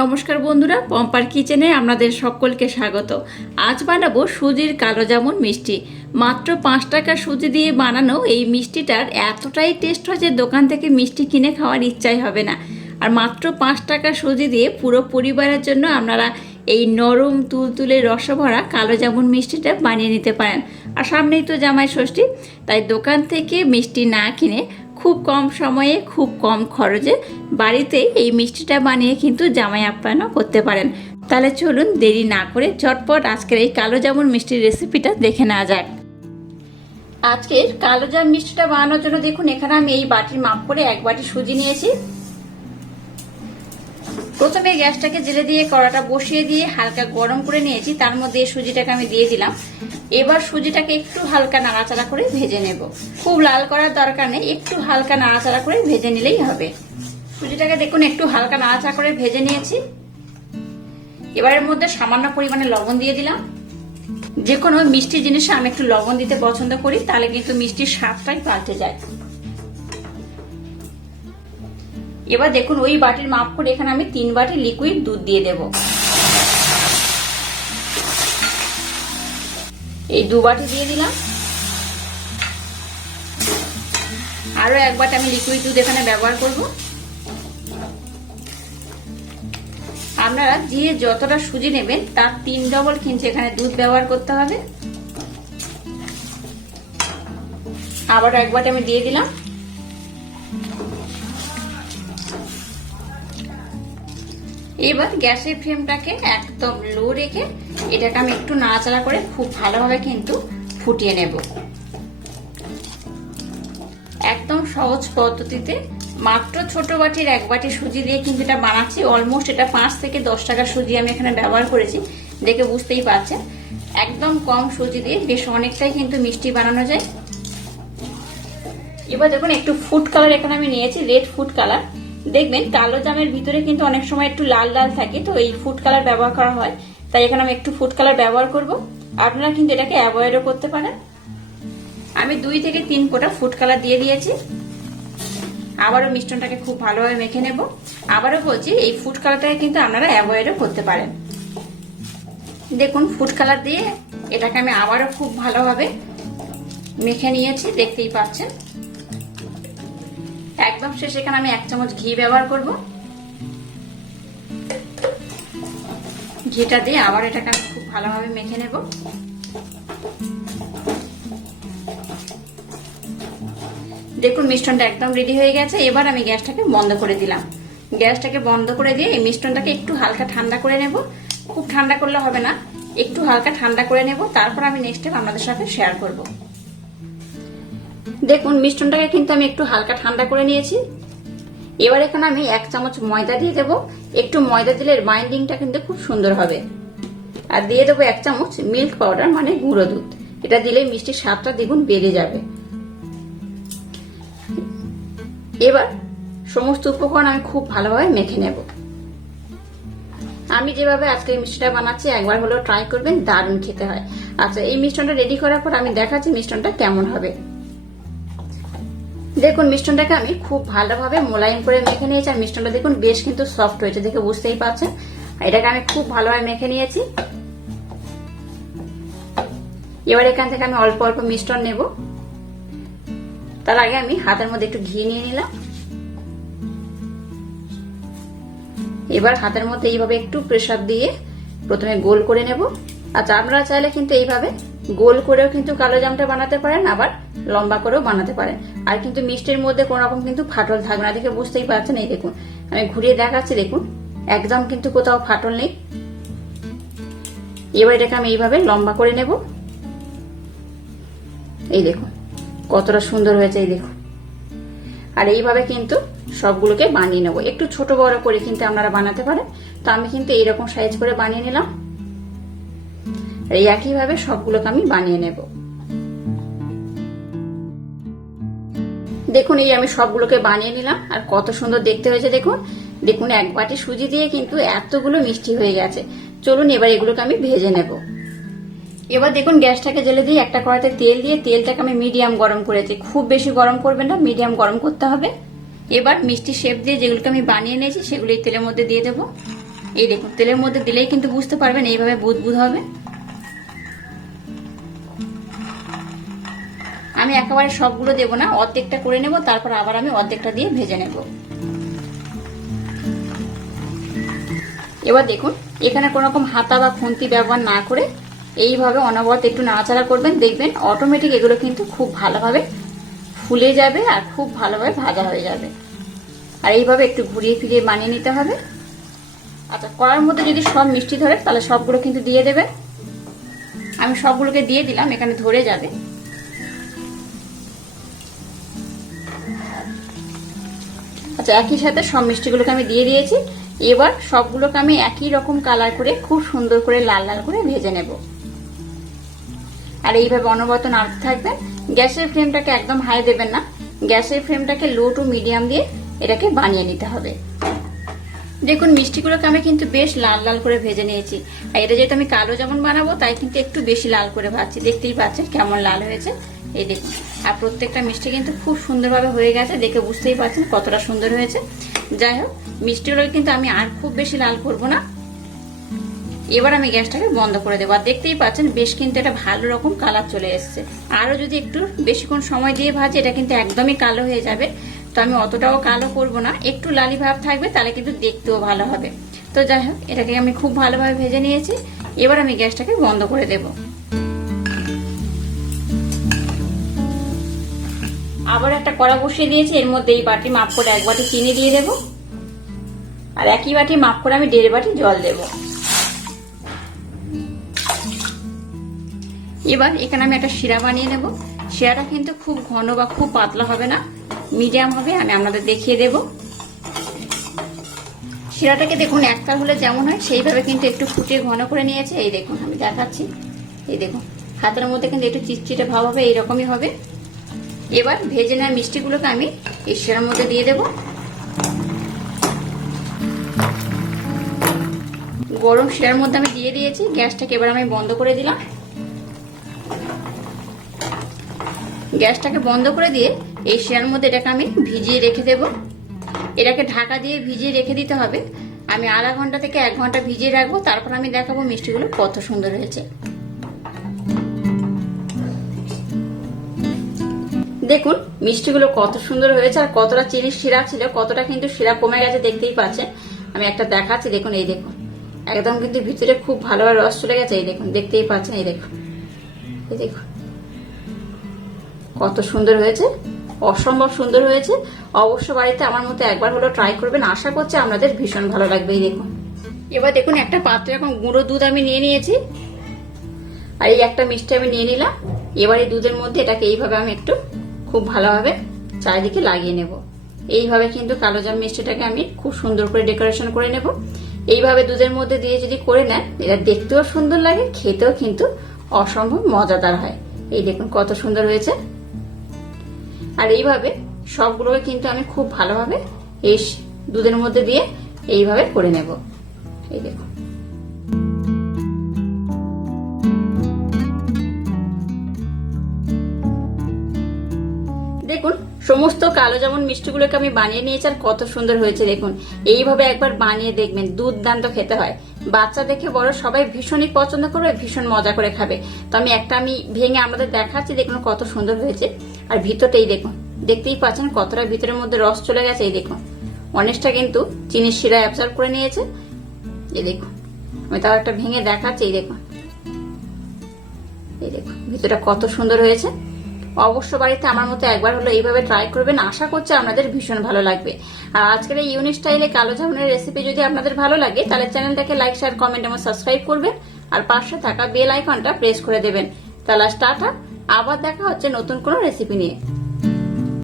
নমস্কার বন্ধুরা, পম্পার কিচেনে আপনাদের সকলকে স্বাগত। আজ বানাবো সুজির কালো জামুন মিষ্টি। মাত্র পাঁচ টাকা সুজি দিয়ে বানানো এই মিষ্টিটার এতটাই টেস্ট হয় যে দোকান থেকে মিষ্টি কিনে খাওয়ার ইচ্ছাই হবে না। আর মাত্র পাঁচ টাকা সুজি দিয়ে পুরো পরিবারের জন্য আপনারা এই নরম, তুলতুলে, রসভরা কালো জামুন মিষ্টিটা বানিয়ে নিতে পারেন। আর সামনেই তো জামাই ষষ্ঠী, তাই দোকান থেকে মিষ্টি না কিনে খুব কম সময়ে, খুব কম খরচে বাড়িতে এই মিষ্টিটা বানিয়ে কিন্তু জামাই আপ্যায়নও করতে পারেন। তাহলে চলুন দেরি না করে চটপট আজকের এই কালো জামুন মিষ্টির রেসিপিটা দেখে নেওয়া যাক। আজকের কালো জাম মিষ্টিটা বানানোর জন্য দেখুন, এখানে আমি এই বাটির মাপ করে এক বাটি সুজি নিয়েছি। প্রথমে গ্যাসটাকে জেলে দিয়ে কড়াটা বসিয়ে দিয়ে হালকা গরম করে নিয়েছি। তার মধ্যে সুজিটাকে আমি দিয়ে দিলাম। এবার সুজিটাকে একটু হালকা নাড়াচাড়া করে ভেজে নেব। খুব লাল করার দরকার নেই, একটু হালকা নাড়াচাড়া করে ভেজে নিলেই হবে। সুজিটাকে দেখুন, একটু হালকা নাড়াচাড়া করে ভেজে নিয়েছি। এবারের মধ্যে সামান্য পরিমাণে লবণ দিয়ে দিলাম। যে কোনো মিষ্টি জিনিসে আমি একটু লবণ দিতে পছন্দ করি, তাহলে কিন্তু মিষ্টির স্বাদটাই পাল্টে যায়। এবার দেখুন ওই বাটির মাপ করে এখানে আমি তিন বাটি লিকুইড দুধ দিয়ে দেব। এই দু বাটি দিয়ে দিলাম। আরও এক বাটি আমি লিকুইড দুধ এখানে ব্যবহার করব। আপনারা যে যতটা সুজি নেবেন, তার তিন ডবল কিন্তু এখানে দুধ ব্যবহার করতে হবে। আবার এক বাটি আমি দিয়ে দিলাম। এবার গ্যাসের ফ্লেমটাকে একদম লো রেখে এটাকে আমি একটু নাড়াচাড়া করে খুব ভালোভাবে কিন্তু ফুটিয়ে নেব। একদম সহজ পদ্ধতিতে মাত্র ছোট বাটির এক বাটি সুজি দিয়ে কিন্তু এটা বানাচ্ছি। অলমোস্ট এটা পাঁচ থেকে দশ টাকা সুজি আমি এখানে ব্যবহার করেছি। দেখে বুঝতেই পারছেন। একদম কম সুজি দিয়ে বেশ অনেকটাই কিন্তু মিষ্টি বানানো যায়। এবার দেখুন, একটু ফুড কালার এখানে আমি নিয়েছি রেড ফুড কালার দেখবেন কালো জামের ভিতরে কিন্তু অনেক সময় একটু লাল লাল থাকে, তো এই ফুড কালার ব্যবহার করা হয়। তাই এখানে আমি একটু ফুড কালার ব্যবহার করব। আপনারা কিন্তু এটাকে অ্যাভয়েডও করতে পারেন। আমি দুই থেকে তিন কোটা ফুড কালার দিয়ে দিয়েছি। আবারও মিষ্টনটাকে খুব ভালোভাবে মেখে নেব। আবারও বলছি, এই ফুড কালারটাকে কিন্তু আপনারা অ্যাভয়েডও করতে পারেন। দেখুন ফুড কালার দিয়ে এটাকে আমি আবারও খুব ভালোভাবে মেখে নিয়েছি, দেখতেই পাচ্ছেন। একদম শেষে, এখানে আমি এক চামচ ঘি ব্যবহার করব। ঘিটা দিয়ে আবার এটাকে আমি খুব ভালোভাবে মেখে নেব। দেখুন মিষ্টনটা একদম রেডি হয়ে গেছে। এবার আমি গ্যাসটাকে বন্ধ করে দিলাম। গ্যাসটাকে বন্ধ করে দিয়ে এই মিষ্টনটাকে একটু হালকা ঠান্ডা করে নেব। খুব ঠান্ডা করলে হবে না, একটু হালকা ঠান্ডা করে নেব। তারপর আমি নেক্সট টাইম আপনাদের সাথে শেয়ার করব। দেখুন মিষ্টনটাকে কিন্তু আমি একটু হালকা ঠান্ডা করে নিয়েছি। এবার এখানে আমি এক চামচ ময়দা দিয়ে দেব। একটু ময়দা দিলে বাইন্ডিংটা কিন্তু খুব সুন্দর হবে। আর দিয়ে দেবো এক চামচ মিল্ক পাউডার মানে গুঁড়ো দুধ। এটা দিলে মিষ্টির স্বাদটা দ্বিগুণ বেড়ে যাবে। এবার সমস্ত উপকরণ আমি খুব ভালোভাবে মেখে নেব। আমি যেভাবে আজকে মিষ্টিটা বানাচ্ছি, একবার হলেও ট্রাই করবেন, দারুণ খেতে হয়। আচ্ছা এই মিষ্টনটা রেডি করার পর আমি দেখাচ্ছি মিষ্টনটা কেমন হবে। দেখুন মিষ্টনটাকে আমি খুব ভালোভাবে মোলায়েম করে মেখে নিয়েছি, আর মিষ্টনটা দেখুন বেশ কিন্তু সফট হয়েছে দেখে বুঝতেই পারছেন এটাকে আমি খুব ভালোভাবে মেখে নিয়েছি। এবার এখান থেকে আমি অল্প অল্প মিষ্টন নেব। তার আগে আমি হাতের মধ্যে একটু ঘি নিয়ে নিলাম। এবার হাতের মধ্যে এইভাবে একটু প্রেসার দিয়ে প্রথমে গোল করে নেব। আচ্ছা আপনারা চাইলে কিন্তু এইভাবে গোল করেও কিন্তু কালো জামটা বানাতে পারেন, আবার লম্বা করেও বানাতে পারেন। আর কিন্তু মিষ্টির মধ্যে কোন রকম কিন্তু ফাটল থাকবে না, দেখে বুঝতেই পারছেন, এই দেখুন। আমি ঘুরিয়ে দেখাচ্ছি, দেখুন। একদম কিন্তু কোথাও ফাটল নেই। এবার এটাকে আমি এইভাবে লম্বা করে নেব। এই দেখুন, কতটা সুন্দর হয়েছে, এই দেখুন। আর এইভাবে কিন্তু সবগুলোকে বানিয়ে নেব। একটু ছোট বড় করে কিন্তু আপনারা বানাতে পারেন। তো আমি কিন্তু এইরকম সাইজ করে বানিয়ে নিলাম। এই একইভাবে সবগুলোকে আমি বানিয়ে নেব। দেখুন, এই আমি সবগুলোকে বানিয়ে নিলাম, আর কত সুন্দর দেখতে হয়েছে, দেখুন। দেখুন, এক বাটি সুজি দিয়ে কিন্তু এতগুলো মিষ্টি হয়ে গেছে। চলুন, এবার এগুলোকে আমি ভেজে নেব। এবার দেখুন, গ্যাসটাকে জেলে দিয়ে একটা কড়াইতে তেল দিয়ে, তেলটাকে আমি মিডিয়াম গরম করেছি। খুব বেশি গরম করবেন না, মিডিয়াম গরম করতে হবে। এবার মিষ্টি শেপ দিয়ে যেগুলোকে আমি বানিয়ে নিয়েছি, সেগুলো তেলের মধ্যে দিয়ে দেবো। এই দেখুন, তেলের মধ্যে দিলেই কিন্তু বুঝতে পারবেন, এইভাবে বুদ বুদ হবে। আমি একেবারে সবগুলো দেবো না, অর্ধেকটা করে নেব, তারপর আবার আমি অর্ধেকটা দিয়ে ভেজে নেব। এবার দেখুন, এখানে কোনো রকম হাতা বা খুন্তি ব্যবহার না করে এইভাবে অনবরত একটু নাড়াচাড়া করবেন, দেখবেন অটোমেটিক এগুলো কিন্তু খুব ভালোভাবে ফুলে যাবে আর খুব ভালোভাবে ভাজা হয়ে যাবে। আর এইভাবে একটু ঘুরিয়ে ফিরিয়ে বানিয়ে নিতে হবে। আচ্ছা কড়ার মধ্যে যদি সব মিষ্টি ধরে, তাহলে সবগুলো কিন্তু দিয়ে দেবে আমি সবগুলোকে দিয়ে দিলাম, এখানে ধরে যাবে। আচ্ছা একই সাথে সব মিষ্টিগুলোকে আমি দিয়ে দিয়েছি। এবার সবগুলোকে আমি একই রকম কালার করে, খুব সুন্দর করে লাল লাল করে ভেজে নেব। আর এইভাবে অনবরত নাড়তে থাকবেন। গ্যাসের ফ্লেমটাকে একদম হাই দেবেন না। গ্যাসের ফ্লেমটাকে লো টু মিডিয়াম দিয়ে এটাকে বানিয়ে নিতে হবে। দেখুন, মিষ্টিগুলোকে আমি কিন্তু বেশ লাল লাল করে ভেজে নিয়েছি। আর এটা যেহেতু আমি কালো যেমন বানাবো, তাই কিন্তু একটু বেশি লাল করে ভাজছি। দেখতেই পাচ্ছেন কেমন লাল হয়েছে। এই দেখুন। আর প্রত্যেকটা মিষ্টি কিন্তু খুব সুন্দরভাবে হয়ে গেছে, দেখে বুঝতেই পারছেন কতটা সুন্দর হয়েছে। যাই হোক মিষ্টিগুলো কিন্তু আমি আর খুব বেশি লাল করব না। এবার আমি গ্যাসটাকে বন্ধ করে দেবো। আর দেখতেই পাচ্ছেন, বেশ কিন্তু এটা ভালো রকম কালার চলে এসছে। আরও যদি একটু বেশিক্ষণ সময় দিয়ে ভাজি, এটা কিন্তু একদমই কালো হয়ে যাবে। তো আমি অতটাও কালো করব না। একটু লালি ভাব থাকবে, তাহলে কিন্তু দেখতেও ভালো হবে। তো যাই হোক, এটাকে আমি খুব ভালোভাবে ভেজে নিয়েছি। এবার আমি গ্যাসটাকে বন্ধ করে দেব। আবার একটা কড়া বসিয়ে দিয়েছি, এর মধ্যে এই বাটি মাপ করে এক বাটি চিনি দিয়ে দেব। আর একই বাটি মাপ করে আমি দেড় বাটি জল দেব। এবার এখানে আমি একটা শিরা বানিয়ে নেব শিরাটা কিন্তু খুব ঘন বা খুব পাতলা হবে না, মিডিয়াম হবে, আমি আপনাদের দেখিয়ে দেব। শিরাটাকে দেখুন একতার হলে যেমন হয়, সেইভাবে কিন্তু একটু ফুটিয়ে ঘন করে নিয়েছে। এই দেখুন, আমি দেখাচ্ছি। এই দেখুন, হাতের মধ্যে কিন্তু একটু চিটচিটে ভাব হবে, এইরকমই হবে। এবার ভেজে নেওয়া মিষ্টিগুলোকে আমি শিরার মধ্যে দিয়ে দেব। গরম শিরার মধ্যে আমি দিয়ে দিয়েছি, গ্যাসটাকে এবার আমি বন্ধ করে দিলাম। গ্যাসটাকে বন্ধ করে দিয়ে এই শিরার মধ্যে এটাকে আমি ভিজিয়ে রেখে দেব। এটাকে ঢাকা দিয়ে ভিজিয়ে রেখে দিতে হবে। আমি আধা ঘণ্টা থেকে এক ঘণ্টা ভিজিয়ে রাখব, তারপর আমি দেখাবো মিষ্টিগুলো কত সুন্দর হয়েছে। দেখুন, মিষ্টিগুলো কত সুন্দর হয়েছে আর কতটা চিনি শিরা ছিল, কতটা কিন্তু শিরা কমে গেছে দেখতেই পাচ্ছেন। আমি একটা দেখাচ্ছি, দেখুন, এই দেখুন। একদম কিন্তু ভিতরে খুব ভালোভাবে রস চলে গেছে, এই দেখুন, দেখতেই পাচ্ছেন, এই দেখুন। এই দেখুন। কত সুন্দর হয়েছে, অসম্ভব সুন্দর হয়েছে। অবশ্য বাড়িতে আমার মতো একবার হলো ট্রাই করবেন, আশা করছি আপনাদের ভীষণ ভালো লাগবে, এই দেখুন। এবার দেখুন, একটা পাত্রে এখন গুঁড়ো দুধ আমি নিয়ে নিয়েছি। আর এই একটা মিষ্টি আমি নিয়ে নিলাম। এবার এই দুধের মধ্যে এটাকে এইভাবে আমি একটু খুব ভালোভাবে চারিদিকে লাগিয়ে নেব। এইভাবে কিন্তু কালো জাম মিষ্টিটাকে আমি খুব সুন্দর করে ডেকোরেশন করে নেব। এইভাবে দুধের মধ্যে দিয়ে যদি করে নেন, এটা দেখতেও সুন্দর লাগে, খেতেও কিন্তু অসম্ভব মজাদার হয়। এই দেখুন কত সুন্দর হয়েছে। আর এইভাবে সবগুলোকে কিন্তু আমি খুব ভালোভাবে এই দুধের মধ্যে দিয়ে এইভাবে করে নেব। এই দেখুন। সমস্ত কালো যেমন মিষ্টিগুলোকে আমি বানিয়ে নিয়েছি আর কত সুন্দর হয়েছে, দেখুন। এইভাবে একবার বানিয়ে দেখবেন, দুর্দান্ত খেতে হয়। বাচ্চা দেখে বড় সবাই ভীষণই পছন্দ করবে, ভীষণ মজা করে খাবে। তো আমি একটা আমি ভেঙে আমাদের দেখাচ্ছি, দেখুন কত সুন্দর হয়েছে। আর ভিতরটাই দেখুন, দেখতেই পাচ্ছেন কতটা ভিতরের মধ্যে রস চলে গেছে, এই দেখুন। অনেকটা কিন্তু চিনির শিরা অ্যাবজর্ব করে নিয়েছে। এই দেখুন, আমি তাও একটা ভেঙে দেখাচ্ছি, এই দেখুন। এই দেখুন, ভিতরটা কত সুন্দর হয়েছে। অবশ্য বাড়িতে আমার মতো একবার হলো এইভাবে ট্রাই করবেন, আশা করছি আপনাদের ভীষণ ভালো লাগবে। আর আজকের এই ইউনিক স্টাইলে কালো জামুনের রেসিপি যদি আপনাদের ভালো লাগে, তাহলে চ্যানেলটাকে লাইক শেয়ার কমেন্ট এবং সাবস্ক্রাইব করবেন। আর পাশে থাকা বেল আইকনটা প্রেস করে দেবেন। তাহলে স্টার্ট আবার দেখা হচ্ছে নতুন কোনো রেসিপি নিয়ে।